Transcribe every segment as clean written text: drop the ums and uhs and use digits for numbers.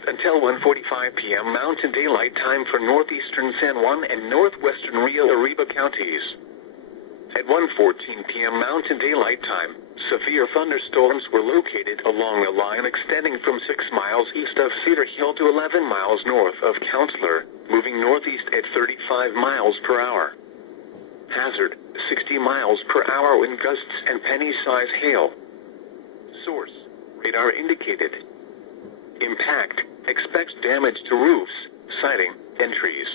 effect until 1:45 p.m. Mountain Daylight Time for northeastern San Juan and northwestern Rio Arriba counties. At 1:14 p.m. Mountain Daylight Time, severe thunderstorms were located along a line extending from 6 miles east of Cedar Hill to 11 miles north of Counselor, moving northeast at 35 miles per hour. Hazard, 60 miles per hour wind gusts and penny-size hail. Source, radar indicated. Impact, expects damage to roofs, siding, and trees.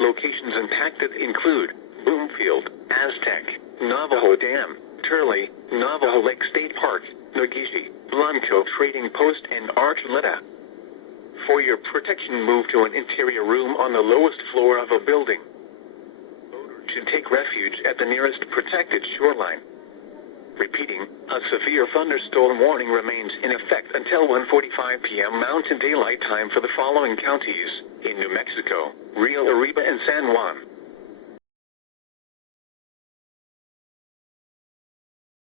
Locations impacted include Bloomfield, Aztec, Navajo Dam, Turley, Navajo Lake State Park, Nagiji, Blanco Trading Post, and Archuleta. For your protection, move to an interior room on the lowest floor of a building. Boaters should take refuge at the nearest protected shoreline. Repeating, a severe thunderstorm warning remains in effect until 1:45 p.m. Mountain Daylight Time for the following counties in New Mexico, Rio Arriba, and San Juan.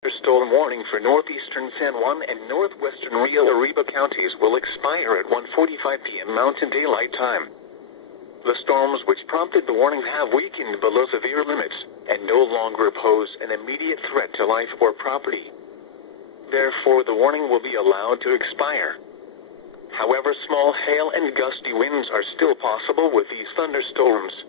Thunderstorm warning for northeastern San Juan and northwestern Rio Arriba counties will expire at 1:45 p.m. Mountain Daylight Time. The storms which prompted the warning have weakened below severe limits and no longer pose an immediate threat to life or property. Therefore, the warning will be allowed to expire. However, small hail and gusty winds are still possible with these thunderstorms.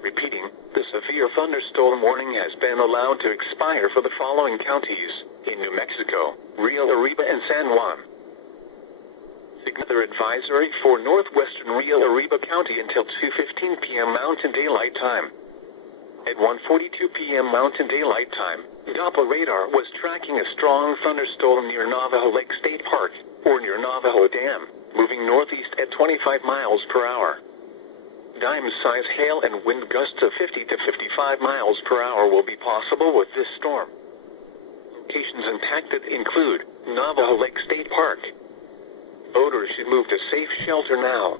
Repeating, the severe thunderstorm warning has been allowed to expire for the following counties in New Mexico, Rio Arriba, and San Juan. Weather advisory for northwestern Rio Arriba County until 2:15 p.m. Mountain Daylight Time. At 1:42 p.m. Mountain Daylight Time, Doppler radar was tracking a strong thunderstorm near Navajo Lake State Park, or near Navajo Dam, moving northeast at 25 miles per hour. Dime-size hail and wind gusts of 50 to 55 miles per hour will be possible with this storm. Locations impacted include Navajo Lake State Park. Boaters should move to safe shelter now.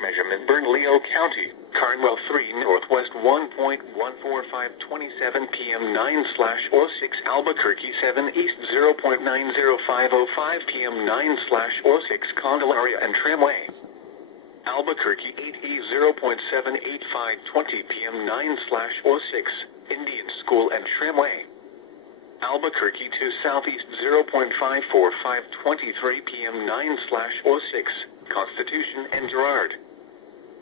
Measurement Bernalillo County, Carnwell 3 Northwest 1.14527 p.m. 9/06 Albuquerque 7 East 0.90505 p.m. 9/06 Candelaria and Tramway. Albuquerque 8E 0.78520 p.m. 9/06 Indian School and Tramway. Albuquerque 2 Southeast 0.54523 p.m. 9/06 Constitution and Girard.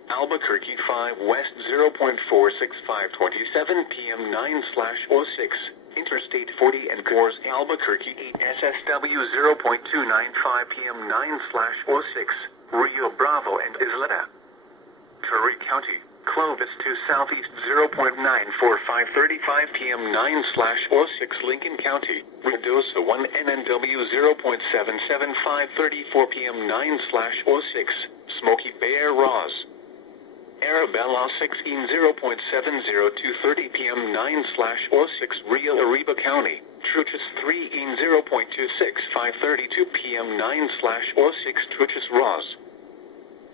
Albuquerque 5 West 0.46527 p.m. 9/06 Interstate 40 and Gores. Albuquerque 8 SSW 0.295 p.m. 9/06 Rio Bravo and Isleta. Curry County, Clovis 2 Southeast 0.94535 p.m. 9/06 Lincoln County, Ruidoso 1 NNW 0.77534 p.m. 9/06 Smoky Bear Ross. Arabella 16 0.70230 p.m. 9/06 Rio Arriba County, Truchas 3 in 0.26532 p.m. 9/06 Truchas Ross.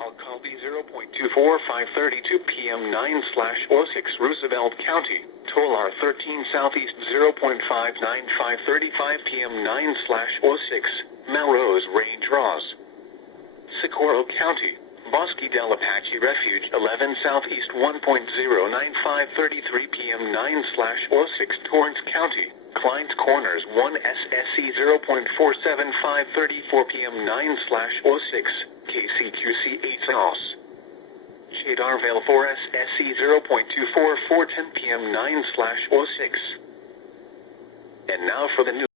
Alcalde 0.24532 p.m. 9/06 Roosevelt County, Tolar 13 Southeast 0.59535 p.m. 9/06 Melrose Range Ross. Socorro County, Bosque del Apache Refuge 11 Southeast 1.09533 p.m. 9/06 Torrance County, Client Corners 1 SSC 0.47534 p.m. 9/06 KCQC 8 Sauce. Shadarville 4 SSC 0.24410 p.m. 9/06. And now for the news.